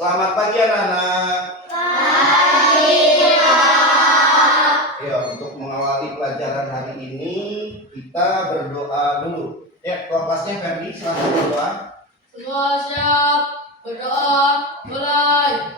Selamat pagi anak-anak. Pagi, Pak. Ya, untuk mengawali pelajaran hari ini kita berdoa dulu. Ya, ketua kelasnya Ferdi, silakan berdoa. Semua siap, berdoa, mulai.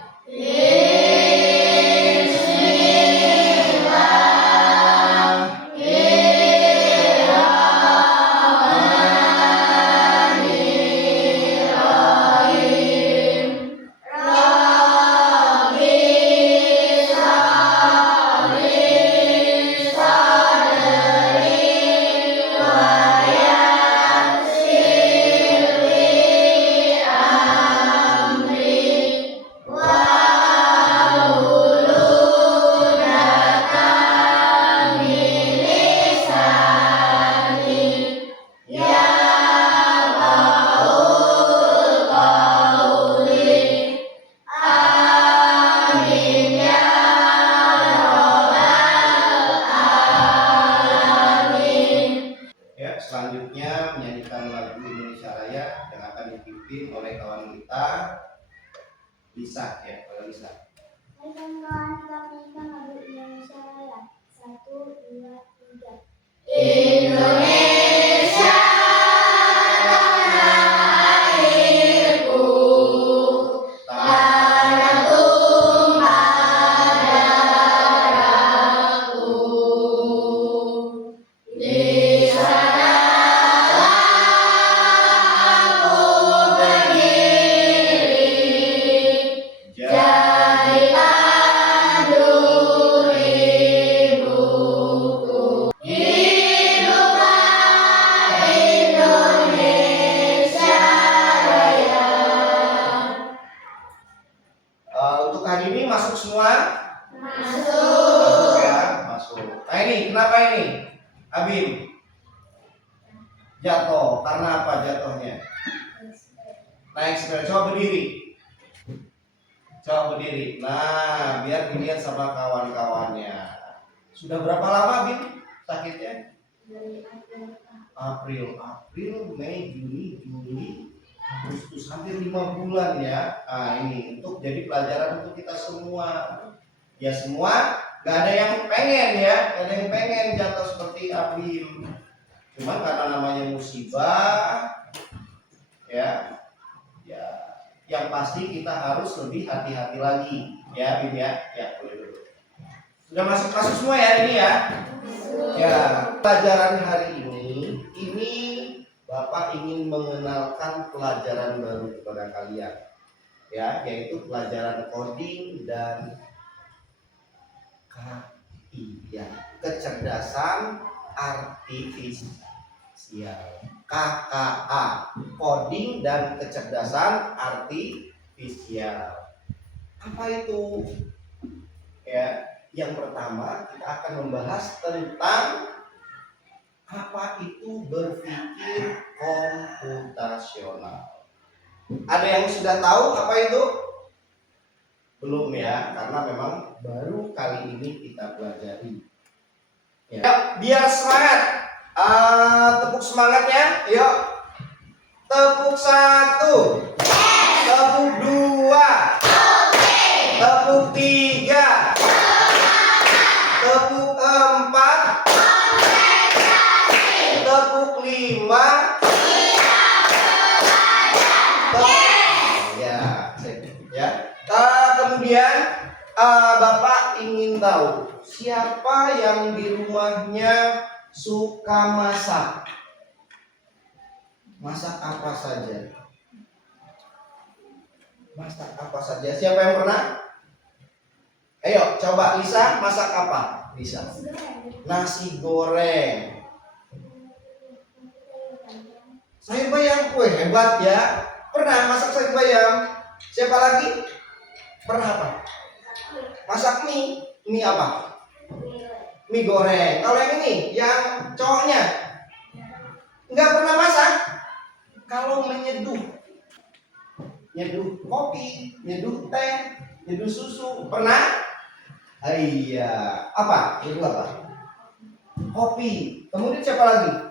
Ya, selanjutnya menyanyikan lagu Indonesia Raya yang akan dipimpin oleh kawan kita Lisa, ya, kalau Lisa. Hai kawan-kawan, kita menyanyikan lagu Indonesia Raya. 1, 2, 3. Indonesia tanah airku, tanah tumpah darahku. Di sanalah aku berdiri, jadi pandu hidupku. Hiduplah Indonesia Raya. Untuk hari ini masuk semua? Masuk. Masuk ya, masuk. Nah ini, kenapa ini? Abim? Jatuh, karena apa jatuhnya? Naik sepeda, coba berdiri. Coba berdiri. Nah, biar dilihat sama kawan-kawannya. Sudah berapa lama, Bim, sakitnya? April, Mei, Juni, Agustus, hampir 5 bulan ya. Nah ini untuk jadi pelajaran untuk kita semua. Ya semua, gak ada yang pengen ya, gak ada yang pengen jatuh seperti April. Cuma karena namanya musibah, ya, yang pasti kita harus lebih hati-hati lagi, ya Bim ya. Ya boleh dulu. Sudah masuk semua ya ini ya. Ya, pelajaran hari ini Bapak ingin mengenalkan pelajaran baru kepada kalian, ya, yaitu pelajaran coding dan KI, ya, kecerdasan artifisial, KKA, coding dan kecerdasan artifisial. Apa itu? Ya, yang pertama kita akan membahas tentang apa itu berpikir komputasional. Ada yang sudah tahu apa itu? Belum ya, karena memang baru kali ini kita pelajari. Ya, biar semangat. Tepuk semangatnya, yuk. Tepuk 1, tepuk 2, tepuk 3, tepuk 4, tepuk 5, ya. Kemudian Bapak ingin tahu siapa yang di rumahnya suka masak. Masak apa saja? Masak apa saja? Siapa yang pernah? Ayo, coba Lisa, masak apa? Lisa. Nasi goreng. Sayur bayam, weh hebat ya. Pernah masak sayur bayam? Siapa lagi? Pernah apa? Masak mie. Mie apa? Mie goreng. Kalau yang ini, yang cowoknya nggak pernah masak. Kalau menyeduh kopi, nyeduh teh, nyeduh susu, pernah? Iya. Apa? Nyeduh apa? Kopi. Kemudian siapa lagi?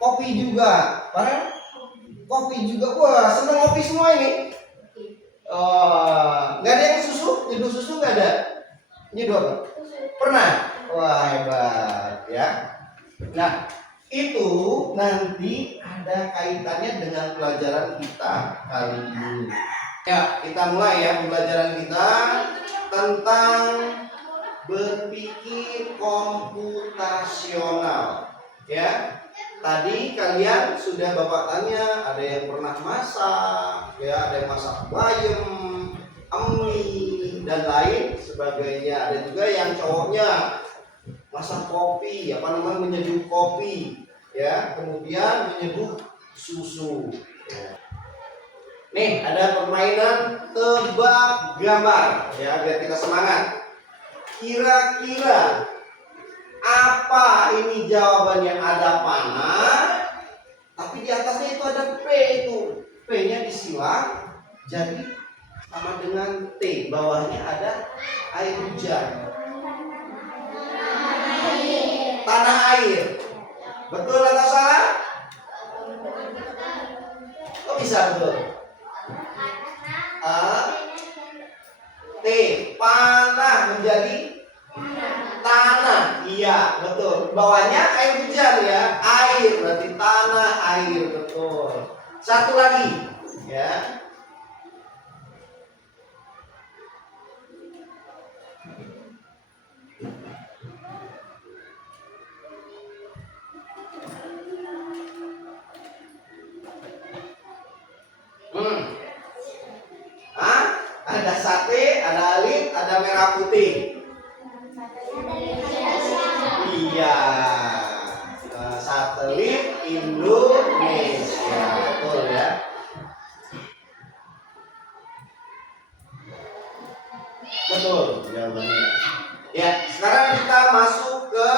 Kopi juga. Pernah? Kopi juga. Wah, seneng kopi semua ini. Oh, nggak ada yang susu? Nyeduh susu nggak ada? Nyeduh apa? Pernah? Wah, hebat ya. Nah, itu nanti ada kaitannya dengan pelajaran kita kali ini. Ya, kita mulai ya pembelajaran kita tentang berpikir komputasional. Ya, tadi kalian sudah Bapak tanya, ada yang pernah masak, ya, ada yang masak bayam, mie, dan lain sebagainya. Ada juga yang cowoknya masak kopi, menyeduh kopi, ya, kemudian menyeduh susu. Ya. Nih, ada permainan tebak gambar, ya, biar kita semangat. Kira-kira apa ini jawabannya? Ada panah, tapi di atasnya itu ada P itu. P-nya disilang jadi sama dengan T. Bawahnya ada air hujan. Tanah air. Betul atau salah? Kok bisa betul? T. Panah menjadi tanah. Iya, betul. Bawahnya air hujan ya. Air berarti tanah air, betul. Satu lagi ya. Ada sate, ada alit, ada merah putih. Iya, satelit Indonesia, betul ya. Betul jawabannya. Ya, sekarang kita masuk ke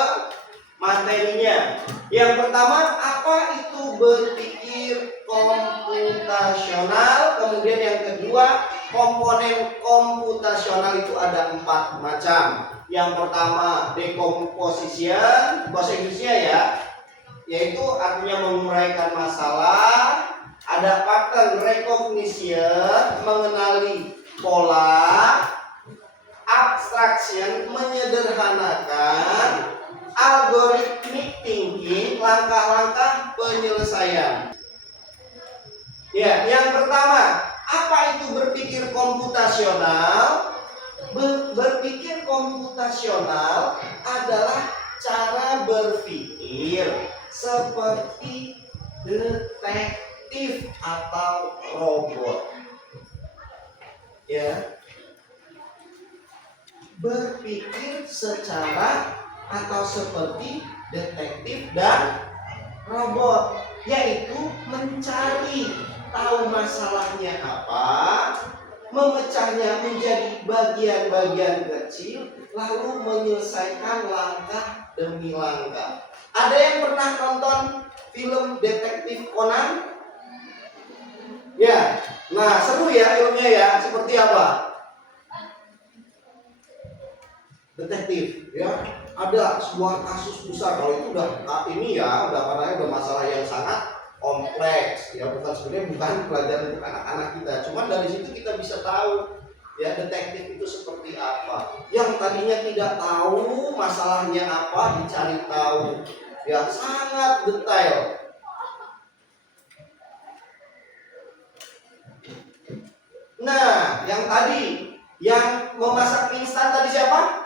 materinya. Yang pertama, apa itu berpikir komputasional? Kemudian yang kedua, komponen komputasional itu ada 4 macam. Yang pertama, decomposition, bahasa Inggrisnya ya, yaitu artinya menguraikan masalah. Ada pattern recognition, mengenali pola. Abstraction, menyederhanakan. Algorithmic thinking, langkah-langkah penyelesaian. Ya, yang pertama, apa itu berpikir komputasional? Berpikir komputasional adalah cara berpikir seperti detektif atau robot. Ya. Berpikir secara atau seperti detektif dan robot, yaitu mencari tahu masalahnya apa, memecahnya menjadi bagian-bagian kecil, lalu menyelesaikan langkah demi langkah. Ada yang pernah nonton film Detektif Conan? Ya, nah seru ya filmnya ya. Seperti apa? Detektif, ya. Ada sebuah kasus besar. Kalau itu udah udah masalah yang sangat kompleks, ya, sebenarnya bukan pelajaran untuk anak-anak kita. Cuman dari situ kita bisa tahu ya detektif itu seperti apa. Yang tadinya tidak tahu masalahnya apa, dicari tahu. Ya, sangat detail. Nah, yang tadi yang memasak instan tadi siapa?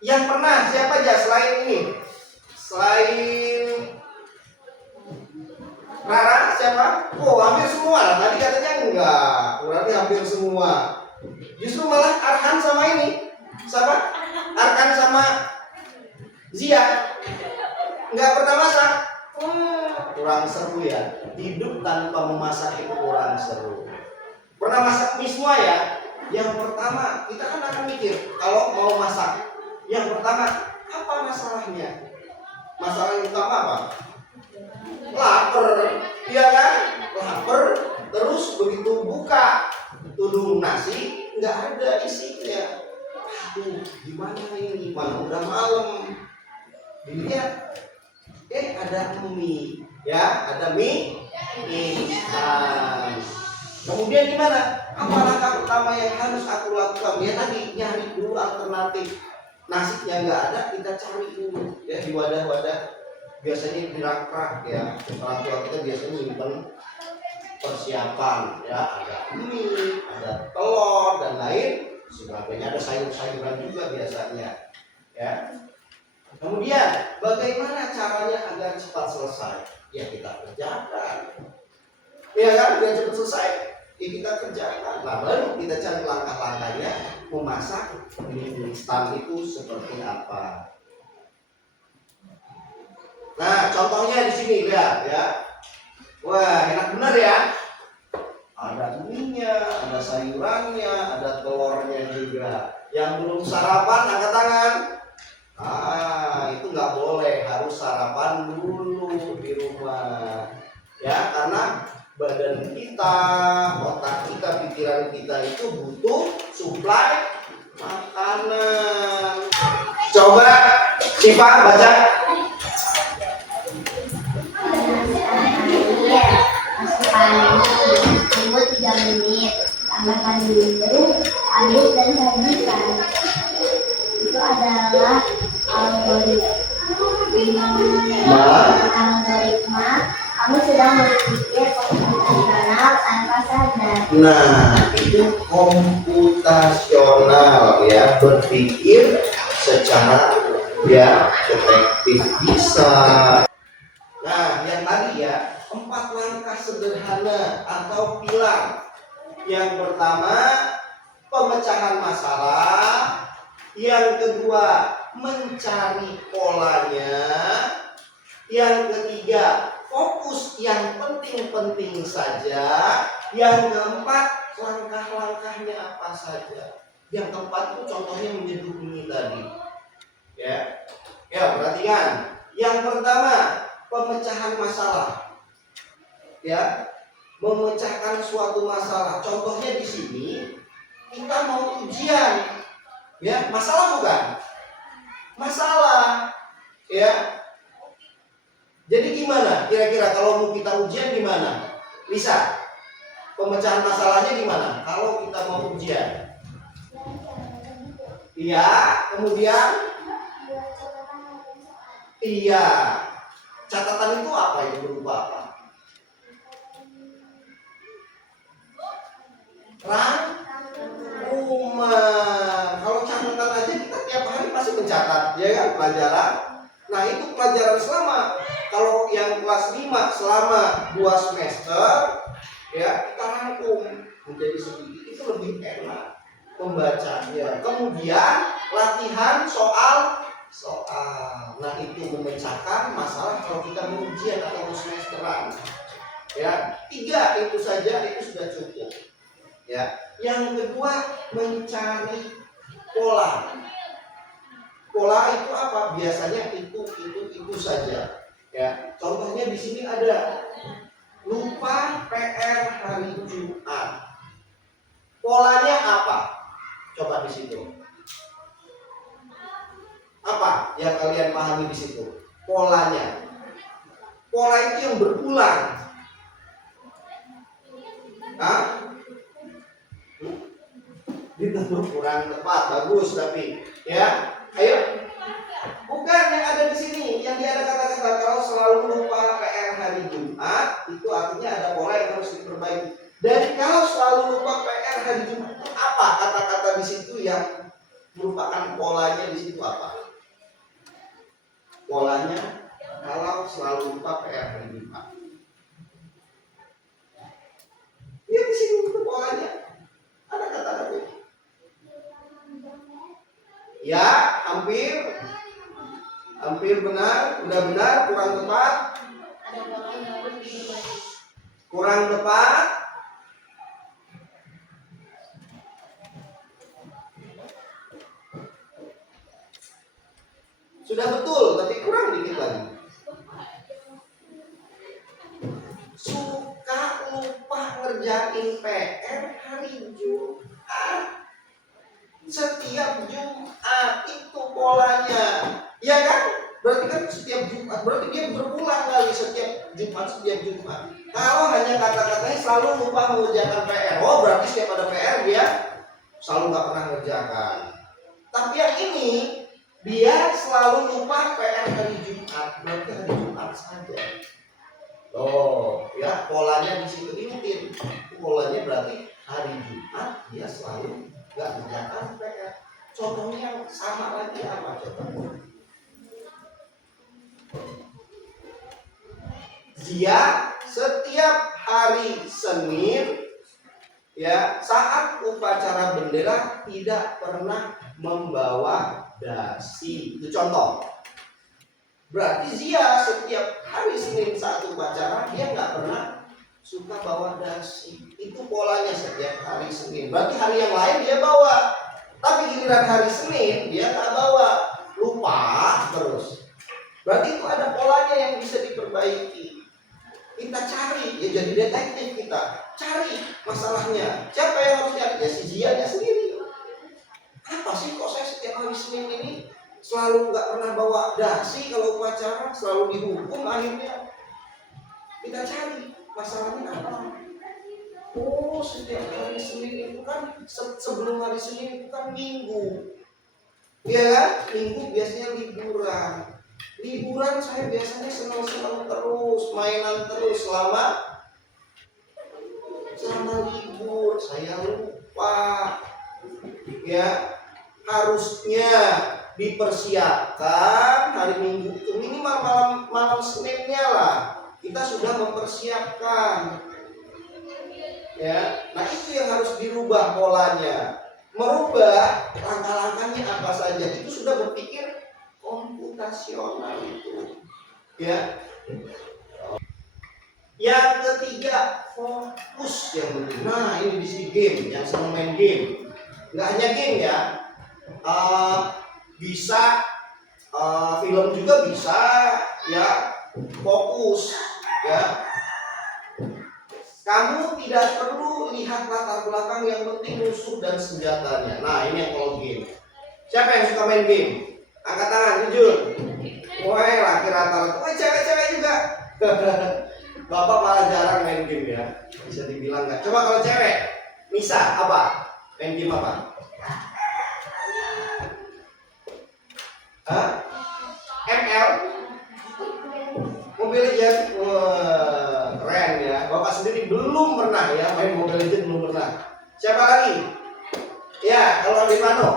Yang pernah siapa aja selain ini? Selain Rara siapa? Oh, hampir semua. Tadi katanya enggak. Berarti hampir semua. Justru malah Arhan sama ini. Siapa? Arhan sama Zia. Enggak pernah masak. Kurang seru ya. Hidup tanpa memasak itu kurang seru. Pernah masak mie semua ya? Yang pertama, kita kan akan mikir kalau mau masak. Yang pertama, apa masalahnya? Masalah yang utama apa? Lapar, iya kan? Lapar, terus begitu buka tudung nasi, nggak ada isinya. Aduh, gimana ini? Mana udah malam. Dilihat, ada mie, ya, ada mie instan. Kemudian gimana? Apa langkah pertama yang harus aku lakukan? Ya tadi, nyari dulu alternatif. Nasinya nggak ada, kita cari dulu ya di wadah-wadah. Biasanya di rak-rak ya. Orang tua kita biasanya nyimpen persiapan ya, ada mie, ada telur dan lain sebagainya, ada sayur-sayuran juga biasanya ya. Kemudian bagaimana caranya agar cepat selesai? Ya kita kerjakan. Ya kan, biar cepat selesai, ya kita kerjakan. Nah, baru kita cari langkah-langkahnya memasak mie instan itu seperti apa. Nah, contohnya di sini lihat ya. Wah, enak bener ya. Ada mie-nya, ada sayurannya, ada telurnya juga. Yang belum sarapan angkat tangan. Itu nggak boleh, harus sarapan dulu di rumah. Ya, karena badan kita, otak kita, pikiran kita itu butuh suplai makanan. Coba Siva baca. Tunggu 3 menit, tambahkan dulu, aduk dan sajikan. Itu adalah algoritma. Kamu sedang berpikir komputasional tanpa sadar. Nah, itu komputasional ya, berpikir secara ya detektif bisa. Nah, yang tadi ya, 4 langkah sederhana atau pilar. Yang pertama, pemecahan masalah. Yang kedua, mencari polanya. Yang ketiga, fokus yang penting-penting saja. Yang keempat, langkah-langkahnya apa saja. Yang keempat itu contohnya menyeduh ini tadi. Ya, perhatikan. Yang pertama, pemecahan masalah. Ya, memecahkan suatu masalah. Contohnya di sini kita mau ujian. Ya, masalah bukan? Masalah. Ya. Jadi gimana? Kira-kira kalau mau kita ujian gimana? Bisa. Pemecahan masalahnya gimana? Kalau kita mau ujian. Iya, kemudian iya. Catatan itu apa? Itu berupa apa? Rangkuman. Kalau catatan aja kita tiap hari pasti mencatat, ya kan, pelajaran. Nah, itu pelajaran selama, kalau yang kelas 5 selama 2 semester ya, kita rangkum menjadi sedikit, itu lebih enak membacanya. Kemudian latihan soal. Nah, itu memecahkan masalah kalau kita mau ujian atau semesteran. Ya, 3 itu saja itu sudah cukup. Ya, yang kedua mencari pola. Pola itu apa? Biasanya itu saja. Ya, contohnya di sini ada lupa PR hari Jumat. Polanya apa? Coba di situ. Apa yang kalian pahami di situ? Polanya. Pola itu yang berulang. Itu kurang tepat, bagus tapi ya, ayo. Bukan yang ada di sini, yang dia ada kata-kata kalau selalu lupa PR hari Jumat, itu artinya ada pola yang harus diperbaiki. Dan kalau selalu lupa PR hari Jumat, itu apa kata-kata di situ yang merupakan polanya di situ apa? Polanya kalau selalu lupa PR hari Jumat. Ya di sini itu polanya. Ada kata-kata itu. Ya, hampir benar, udah benar, kurang tepat. Kurang tepat. Sudah betul, tapi kurang dikit lagi. Suka lupa ngerjain PR hari Jumat. Setiap Jumat itu polanya, ya kan? Berarti kan setiap Jumat, berarti dia berulang kali setiap Jumat. Kalau hanya kata-katanya selalu lupa mengerjakan PR, oh berarti setiap ada PR dia selalu nggak pernah mengerjakan. Tapi yang ini dia selalu lupa PR hari Jumat, berarti hari Jumat saja. Oh, ya polanya di situ diingetin. Polanya berarti hari Jumat dia selalu nggak mengerjakan PR. Contohnya yang sama lagi apa coba? Dia setiap hari Senin ya saat upacara bendera tidak pernah membawa dasi. Itu contoh. Berarti Zia setiap hari Senin saat upacara dia nggak pernah suka bawa dasi. Itu polanya setiap hari Senin. Berarti hari yang lain dia bawa. Tapi giliran hari Senin dia nggak bawa, lupa terus. Berarti itu ada polanya yang bisa diperbaiki. Kita cari, ya jadi detektif kita. Cari masalahnya. Siapa yang harus cari? Ya si Zianya sendiri. Apa sih kok saya setiap hari Senin ini selalu nggak pernah bawa dasi kalau upacara, selalu dihukum akhirnya. Kita cari masalahnya apa. Oh setiap hari Senin itu kan sebelum hari Senin itu kan Minggu. Ya kan? Minggu biasanya liburan. Liburan saya biasanya senang-senang terus, mainan terus selama libur. Saya lupa. Ya, harusnya dipersiapkan hari Minggu itu minimal malam Seninnya lah. Kita sudah mempersiapkan. Ya, nah itu yang harus dirubah polanya. Merubah langkah-langkahnya apa saja. Itu sudah berpikir komputasional itu. Ya. Yang ketiga, fokus yang penting. Nah, ini di game, yang senang main game. Nggak hanya game ya. Bisa film juga bisa ya. Fokus ya. Kamu tidak perlu lihat latar belakang, yang penting musuh dan senjatanya. Nah, ini yang kalau game. Siapa yang suka main game? Angkat tangan, jujur. Woi, laki rata-rata. Woi, cewek-cewek juga. Bapak malah jarang main game ya. Bisa dibilang nggak. Coba kalau cewek, Nisa apa? Main game apa? Hah? ML? Mobile Legends? Wah, keren ya. Bapak sendiri belum pernah ya main Mobile Legends, belum pernah. Siapa lagi? Ya, kalau di Mano.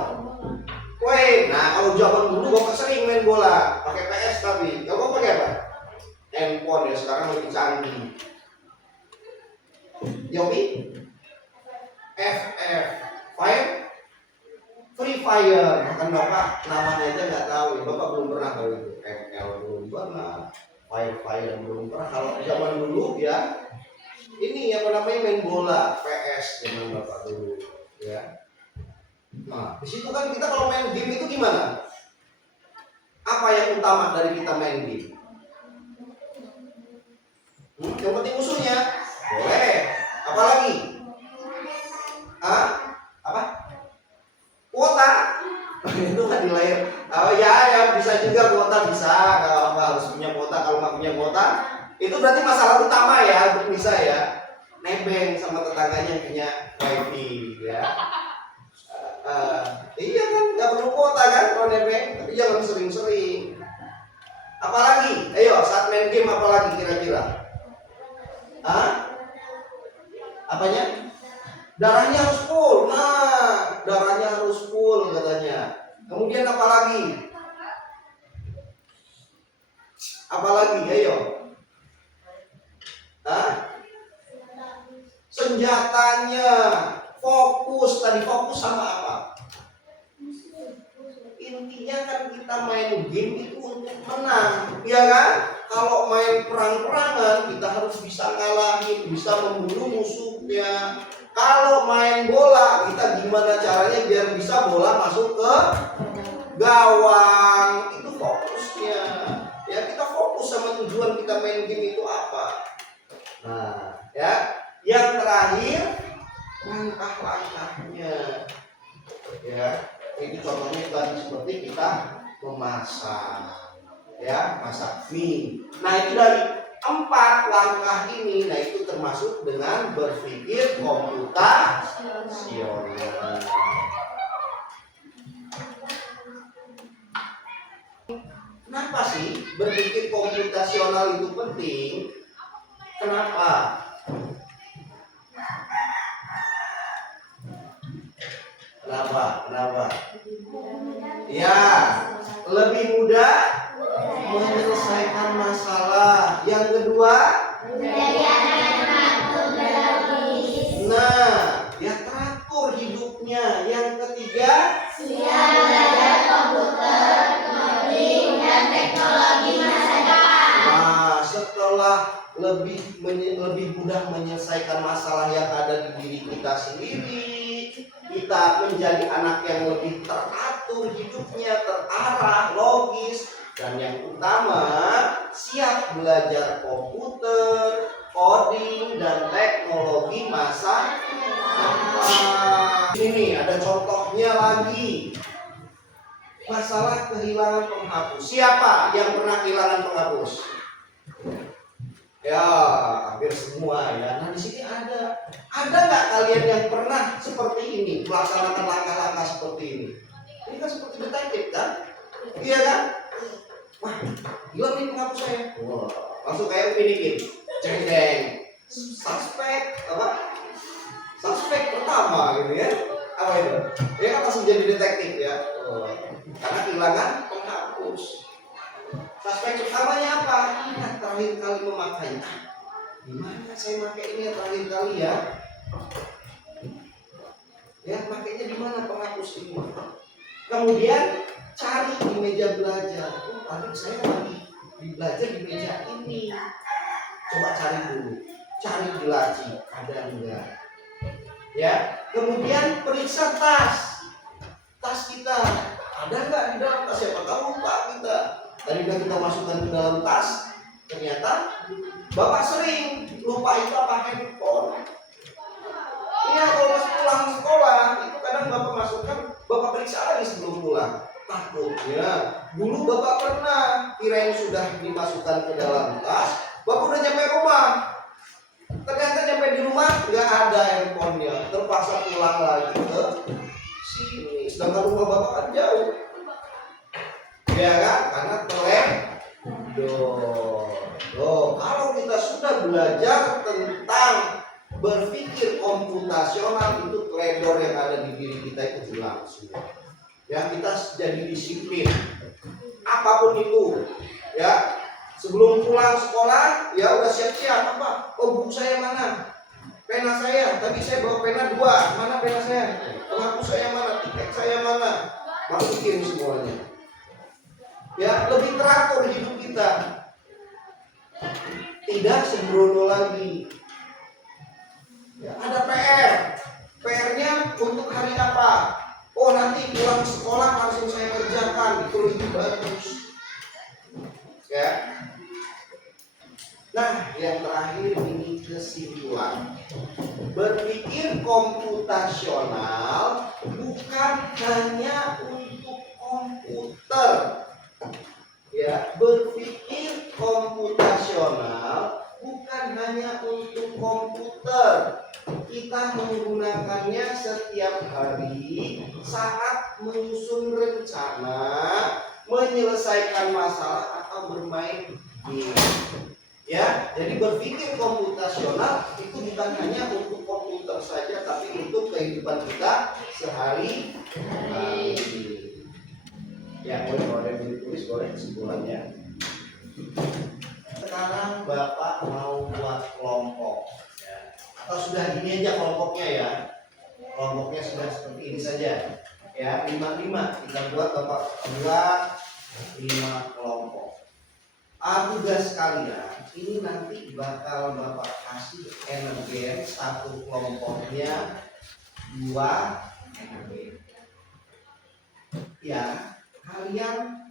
Woi, nah kalau zaman dulu bapak sering main bola, pakai PS tapi. Kamu pakai apa? Handphone ya, sekarang lebih canggih. Yomi? FF, Fire? Free Fire. Makan bapak namanya aja nggak tahu ya. Bapak belum pernah tahu itu. ML belum pernah. Fire belum pernah. Kalau zaman dulu ya, ini yang namanya main bola PS zaman bapak dulu ya. Nah, di situ kan kita kalau main game itu gimana? Apa yang utama dari kita main game? Yang penting musuhnya. Boleh. Apa lagi? Apa? Kuota. Itu kan di layar. Ya bisa juga kuota bisa. Kalau nggak harus punya kuota, kalau nggak punya kuota, itu berarti masalah utama ya untuk bisa ya. Nebeng sama tetangganya punya wifi ya. Iya kan, nggak perlu kuota kan kalau nebeng, tapi jangan sering-sering. Apalagi, ayo saat main game apalagi kira-kira? Apanya? Darahnya harus full. Nah, darahnya harus full katanya. Kemudian apalagi? Apalagi, ayo. Senjatanya. Fokus, tadi fokus sama apa? Intinya kan kita main game itu untuk menang, ya kan? Kalau main perang-perangan kita harus bisa ngalahin, bisa membunuh musuhnya. Kalau main bola kita gimana caranya biar bisa bola masuk ke gawang. Itu fokusnya. Ya kita fokus sama tujuan kita main game itu apa. Nah, ya. Yang terakhir langkah-langkahnya ya, ini contohnya tadi seperti kita memasak ya, masak mie. Nah, itu dari 4 langkah ini, nah itu termasuk dengan berpikir komputasional. Kenapa sih berpikir komputasional itu penting? Kenapa? Kenapa? Ya, lebih mudah menyelesaikan masalah. Yang kedua, nah, ya teratur hidupnya. Yang ketiga, siap belajar komputer, coding, dan teknologi masa depan. nah, setelah lebih mudah menyelesaikan masalah yang ada di diri kita sendiri, kita menjadi anak yang lebih teratur hidupnya, terarah, logis, dan yang utama siap belajar komputer, coding, dan teknologi masa depan. Ini ada contohnya lagi. Masalah kehilangan penghapus. Siapa yang pernah kehilangan penghapus? Ya, hampir semua ya. Nah, di sini ada nggak kalian yang pernah seperti ini, melaksanakan langkah-langkah seperti ini? Ini kan seperti detektif kan? Iya kan? Wah, hilang nih penghapus saya. Wah, langsung kayak dikit. Jeng. Suspek apa? Suspek pertama gitu ya. Apa itu? Dia kan langsung jadi detektif ya. Karena kehilangan penghapus. Suspek pertamanya apa? Ingat terakhir kali memakainya. Gimana saya pakai ini terakhir kali ya? Ya, pakainya di mana penghapus ini? Kemudian cari di meja belajar. Oh, tadi saya lagi belajar di meja ini. Coba cari dulu. Cari di laci, ada enggak? Ya. Kemudian periksa tas. Tas kita ada enggak di dalam tas? Siapa tahu lupa kita. Tadi udah kita masukkan ke dalam tas, ternyata Bapak sering lupa itu pakai handphone. Iya, kalau pas pulang sekolah itu kadang Bapak masukkan, Bapak periksa lagi sebelum pulang. Takutnya dulu Bapak pernah kirain sudah dimasukkan ke dalam tas, Bapak udah nyampe rumah, ternyata nyampe di rumah nggak ada handphonenya, terpaksa pulang lagi ke sini. Sedangkan rumah Bapak kan jauh. Ya kan? Karena teledor. Kalau kita sudah belajar tentang berpikir komputasional, itu teledor yang ada di diri kita itu hilang semua. Ya, kita jadi disiplin. Apapun itu, ya. Sebelum pulang sekolah, ya udah siap-siap apa? Oh, buku saya mana? Pena saya. Tadi saya bawa pena 2. Mana pena saya? Penghapus saya mana? Tiket saya mana? Masukin semuanya. Ya, lebih teratur hidup kita, tidak sembrono lagi. Ya, ada PR-nya untuk hari apa? Oh, nanti pulang sekolah langsung saya kerjakan, itu lebih bagus. Ya. Nah, yang terakhir ini kesimpulan. Berpikir komputasional bukan hanya untuk komputer. Ya, berpikir komputasional bukan hanya untuk komputer. Kita menggunakannya setiap hari saat menyusun rencana, menyelesaikan masalah atau bermain game. Ya, jadi berpikir komputasional itu bukan hanya untuk komputer saja, tapi untuk kehidupan kita sehari-hari. Ya, boleh ditulis, boleh kesimpulannya. Sekarang Bapak mau buat kelompok, ya. Atau sudah gini aja kelompoknya ya. Kelompoknya sudah seperti ini saja. Ya, 5-5 kita buat, Bapak buat 5 kelompok. Tugas kalian ini nanti bakal Bapak kasih energen, 1 kelompoknya 2 energen. Ya, kalian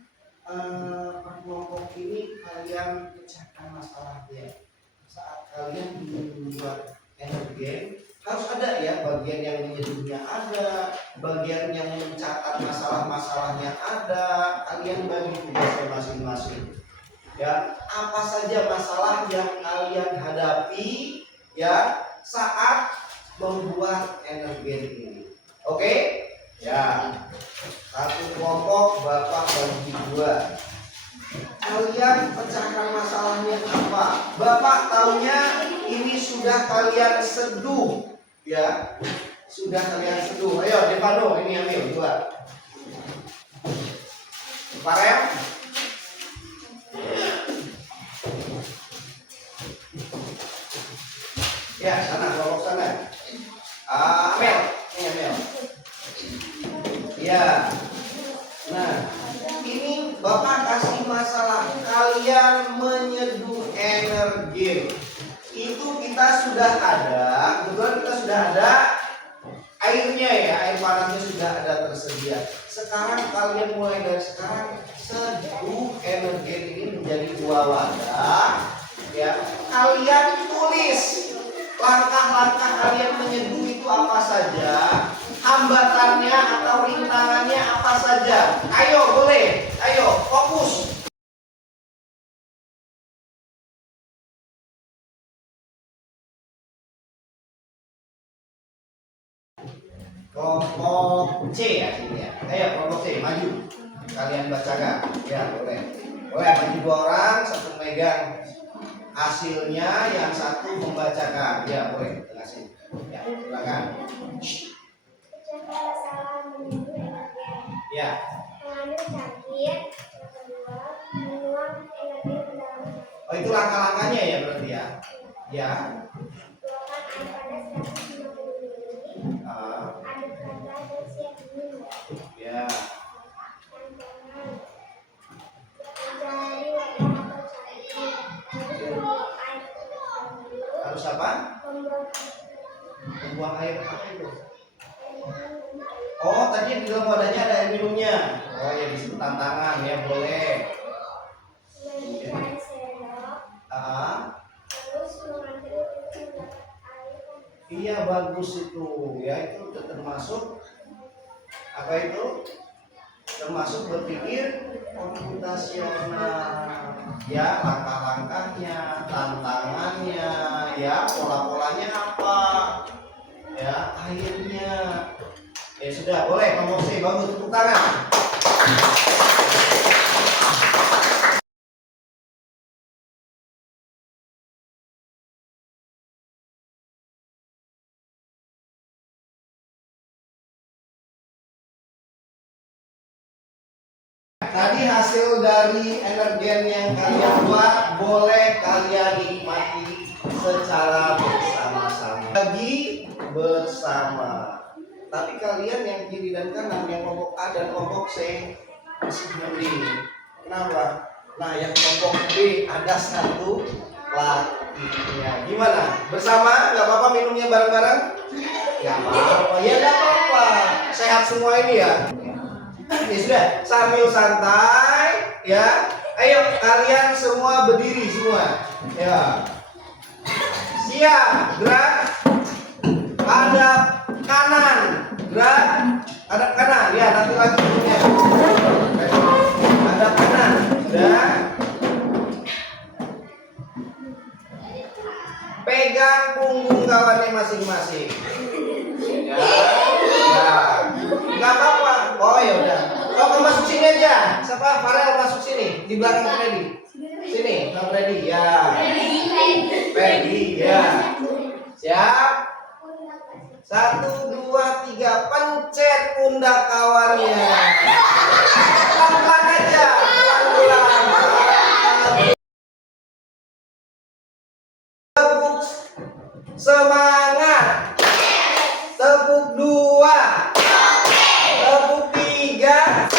per kelompok ini kalian pecahkan masalahnya. Saat kalian membuat energen, harus ada ya bagian yang menyeduhnya ada, bagian yang mencatat masalah-masalahnya ada. Kalian bagi tugasnya masing-masing. masing-masing. Ya, apa saja masalah yang kalian hadapi ya saat membuat energen ini. Oke? Ya. Satu kelompok Bapak bagi 2. Kalian pecahkan masalahnya apa? Bapak taunya ini sudah kalian seduh, ya. Sudah kalian seduh. Ayo, Devano, ini ambil 2. Farel. Ya, sana, kelompok sana. Amel, ini Amel. Ya. Nah, ini Bapak kasih masalah kalian menyeduh energi. Itu kita sudah ada, kebetulan kita sudah ada airnya ya, air panasnya sudah ada tersedia. Sekarang kalian mulai dari sekarang seduh energi ini menjadi 2 wadah. Ya, kalian tulis langkah-langkah kalian menyeduh itu apa saja, hambatannya atau rintangannya apa saja. Ayo, boleh. Ayo, fokus. Kelompok C ya sini ya. Ayo kelompok C maju. Kalian bacakan. Ya, boleh. Boleh maju 2 orang, satu megang hasilnya, yang satu membacakan. Ya, boleh. Tengah sini. Ya, silakan. Pecahkan masalah menyeduh energi. Ya. Mengambil cangkir. Yang kedua, menuang energi ke dalam cangkir. Oh, itu langkah-langkahnya ya berarti ya. Ya. Tuangkan air panas 150 ml. Aduk rata dan siap diminum. Ya. Tantangan. Mencari wadah atau cangkir. Harus membuang air ke dalam dulu. Harus apa? Membuang Membuang air apa itu? air minum. Oh, tadi di dalam wadahnya ada air minumnya. Oh ya, disebut tantangan ya, boleh. Mengambil air sendok. Terus mengambil untuk mendapat air panas. Iya, bagus itu. Ya, itu termasuk apa itu? Termasuk berpikir komputasional. Ya, langkah-langkahnya, tantangannya, ya, pola-polanya apa? Ya, akhirnya. Ya sudah, boleh kelompok C, bagus, tepuk tangan. Tadi hasil dari energen yang kalian buat boleh kalian nikmati secara bersama-sama. Bagi bersama. Tapi kalian yang kiri dan kanan, yang kelompok A dan kelompok C masih mending. Kenapa? Nah, yang kelompok B ada satu lakinya. Gimana? Bersama? Gak apa-apa minumnya bareng-bareng? Gak apa-apa. Ya gak apa-apa. Sehat semua ini ya. Ya sudah, sambil santai ya. Ayo kalian semua berdiri semua. Ya. Siap, gerak. Hadap kanan. Gerak. Hadap kanan. Ya, nanti lagi ya. Hadap kanan. Sudah. Pegang punggung kawannya masing-masing. Ya. Ya. Enggak apa-apa. Oh ya udah. Kamu masuk sini aja. Siapa? Farel masuk sini di belakang Freddy. Sini, Bang Freddy. Ya. Freddy. Ya. Siap. 1, 2, 3. Pencet pundak kawannya. Pelan-pelan aja. Pelan-pelan. Tepuk semangat. Tepuk 2. Tepuk 3.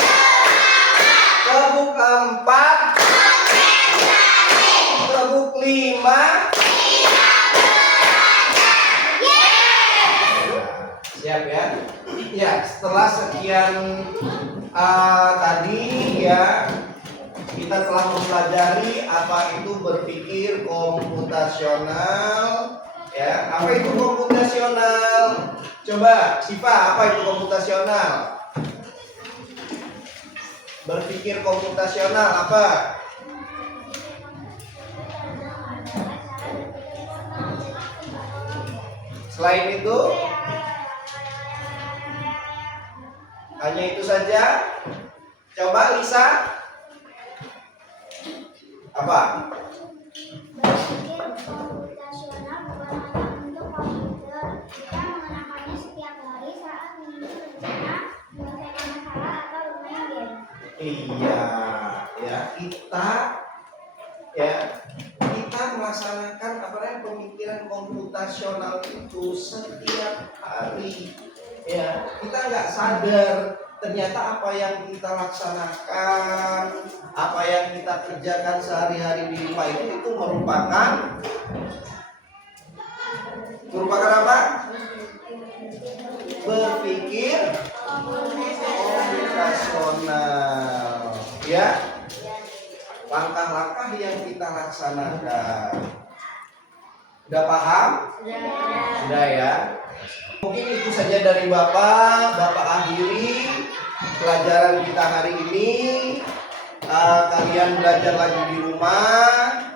Tepuk 4. Tepuk 5. Siap ya? Ya, setelah sekian tadi ya, kita telah mempelajari apa itu berpikir komputasional. Ya, apa itu komputasional? Coba, Siva, apa itu komputasional? Berpikir komputasional apa? Selain itu, hanya itu saja. Coba Lisa. Apa? Berpikir komputasional bukan hanya untuk komputer. Kita menggunakannya setiap hari saat menyusun rencana, menyelesaikan masalah, atau bermain game. Iya, ya kita melaksanakan pemikiran komputasional itu setiap hari. Ya, kita nggak sadar ternyata apa yang kita laksanakan, apa yang kita kerjakan sehari-hari di rumah itu merupakan apa? Berpikir komputasional. Ya, langkah-langkah yang kita laksanakan. Udah paham? Sudah ya. Mungkin itu saja dari Bapak akhiri pelajaran kita hari ini. Kalian belajar lagi di rumah.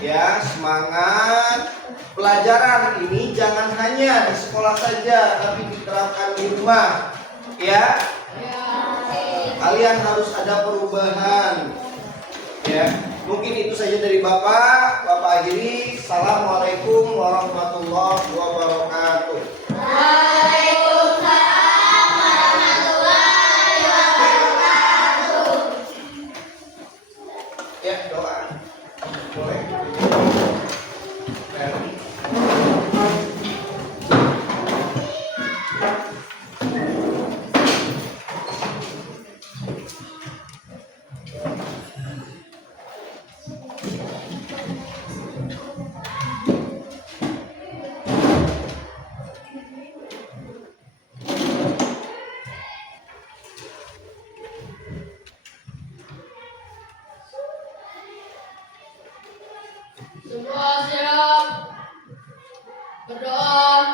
Ya, semangat. Pelajaran ini jangan hanya di sekolah saja, tapi diterapkan di rumah. Ya. Kalian harus ada perubahan. Ya, mungkin itu saja dari Bapak akhiri. Assalamualaikum warahmatullahi wabarakatuh. Waalaikumsalam warahmatullahi wabarakatuh. Ya, doa. Boleh. Ferdi. Semua siap. Berdoa.